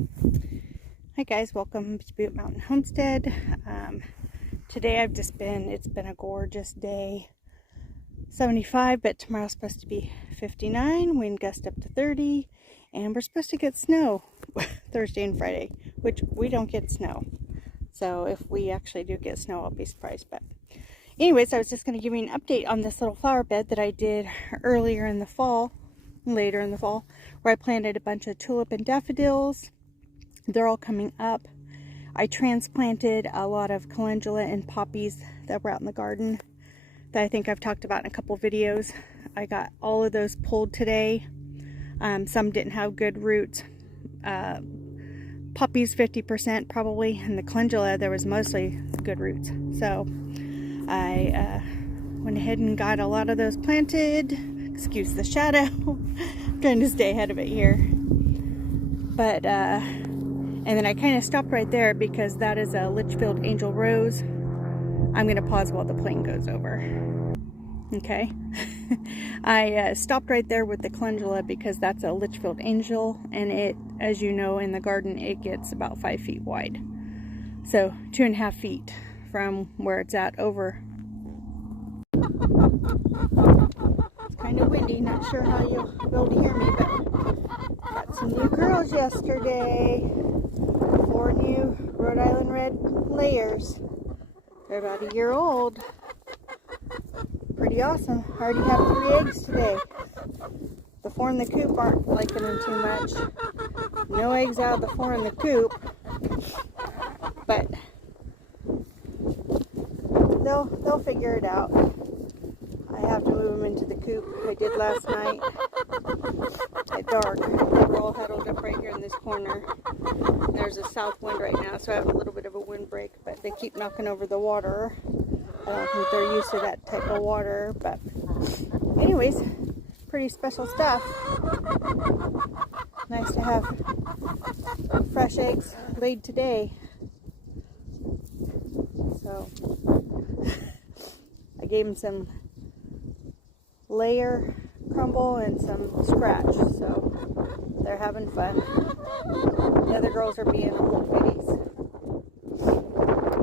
Hi guys, welcome to Butte Mountain Homestead. Today it's been a gorgeous day. 75, but tomorrow's supposed to be 59, wind gust up to 30, and we're supposed to get snow Thursday and Friday, which we don't get snow. So if we actually do get snow, I'll be surprised. But anyways, I was just going to give you an update on this little flower bed that I did later in the fall, where I planted a bunch of tulip and daffodils. They're all coming up. I transplanted a lot of calendula and poppies that were out in the garden that I think I've talked about in a couple videos. I got all of those pulled today. Some didn't have good roots. Poppies 50% probably, and the calendula there was mostly good roots. So I went ahead and got a lot of those planted. Excuse the shadow. I'm trying to stay ahead of it here. But and then I kind of stopped right there because that is a Litchfield Angel Rose. I'm going to pause while the plane goes over. Okay. I stopped right there with the calendula because that's a Litchfield Angel, and it, as you know, in the garden it gets about 5 feet wide. So 2.5 feet from where it's at over. It's kind of windy, not sure how you'll be able to hear me, but got some new girls yesterday. 4 new Rhode Island Red layers. They're about a year old. Pretty awesome. I already have 3 eggs today. The 4 in the coop aren't liking them too much. No eggs out of the 4 in the coop. But they'll figure it out. I have to move them into the coop. I did last night at dark. They were all huddled up right here in this corner. There's a south wind right now, so I have a little bit of a windbreak, but they keep knocking over the water. I don't think they're used to that type of water, but anyways, pretty special stuff. Nice to have fresh eggs laid today. So I gave them some layer crumble and some scratch, so they're having fun. The other girls are being a little bitties,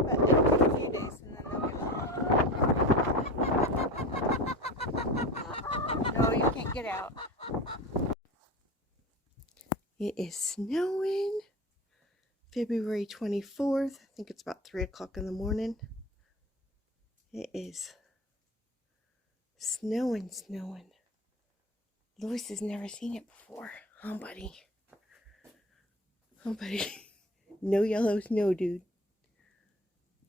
but it'll take a few days and then they'll get home. No, you can't get out. It is snowing. February 24th. I think it's about 3 o'clock in the morning. It is snowing. Lois has never seen it before. Huh, buddy? Oh, buddy. No yellow snow, dude.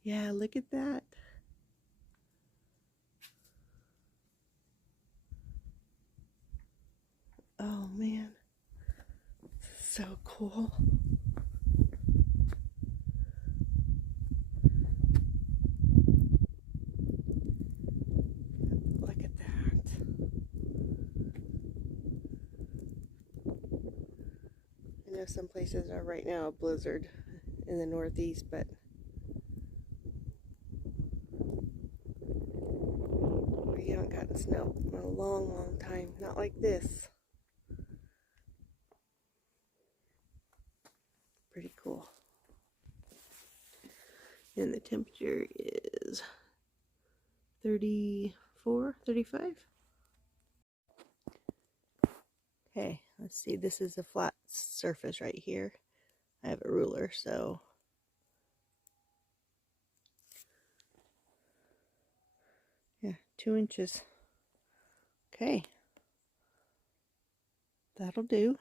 Yeah, look at that. Oh, man. So cool. Look at that. I know some places are right now a blizzard in the Northeast, but we haven't gotten snow in a long time. Not like this. Pretty cool. And the temperature is 34, 35. Okay, let's see. This is a flat surface right here. I have a ruler, so yeah, 2 inches. Okay, that'll do.